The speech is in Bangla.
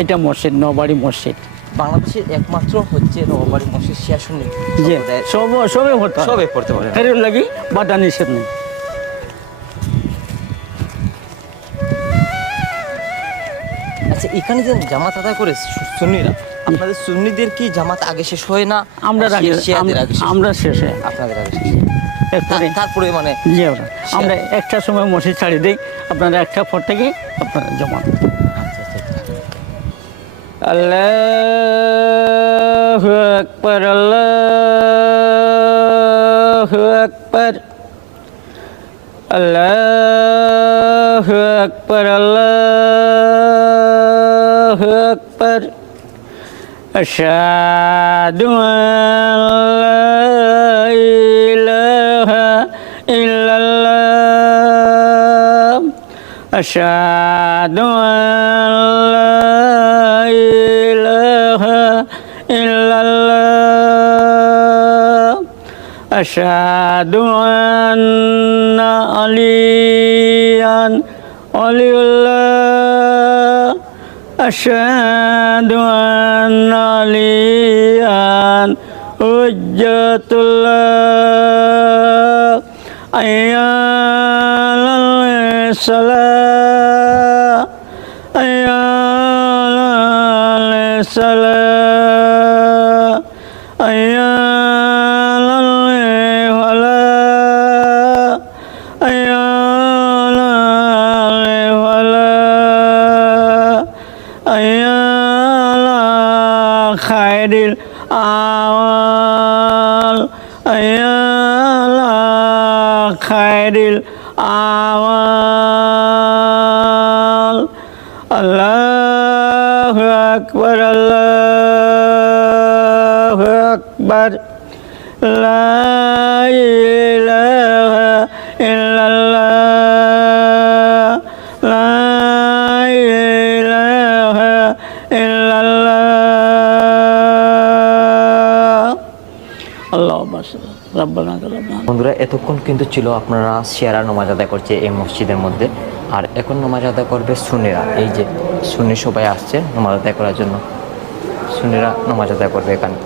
এটা মসজিদ, নবাড়ি মসজিদ। বাংলাদেশের একমাত্র হচ্ছে নবাবাড়ি মসজিদ শিয়া সুন্নি যে সম্প্রদায়ের সবে হতো, সবে পড়তে পারে। এর লাগি বাধা নিষেধ নেই। আচ্ছা, এখানে যে জামাত আদায় করে সুন্নিরা, আপনাদের সুন্নিদের কি জামাত আগে শেষ হয় না? আমরা আগে, শিয়াদের আগে শেষ হয়? আমরা শেষে, আপনাদের আগে শেষ। এরপরে তারপরে মানে জি আমরা একটা সময় মসজিদ ছাড়ি দিই, আপনারা একটা পর থেকে আপনারা জমা। আচ্ছা আচ্ছা আচ্ছা। আল্লাহু আকবার, আল্লাহু আকবার, আল্লাহু আকবার, আল্লাহু আকবার। আশহাদু আন লা ইলাহা ইল্লাল্লাহ, আশহাদু আন লা ইলাহা ইল্লাল্লাহ, আশহাদু আন্না আলিয়ান ওয়ালিউল্লাহ, আশহাদু আন্না আলিয়ান হুজ্জাতুল্লাহ, হাইয়া আলাস সালাহ, হাইয়া আলাস সালাহ, হাইয়া আলাল ফালাহ, হাইয়া আলাল ফালাহ, হাইয়া আলা খায়রিল আমাল, হাইয়া আলা খায়রিল আমাল। আল্লাহু আকবার, আল্লাহু আকবার, লা ইলাহা ইল্লাল্লাহ, লা ইলাহা ইল্লাল্লাহ। আল্লাহুম্মা সাল্লি রাব্বানা কালামনা। বন্ধুরা, এতক্ষণ কিন্তু ছিল আপনারা শিয়ারা নামাজ আদায় করছে এই মসজিদের মধ্যে, আর এখন নামাজ আদায় করবে সুন্নিরা। এই যে সুন্নি সবাই আসছে নামাজ আদায় করার জন্য, সুন্নিরা নামাজ আদায় করবে এখানে।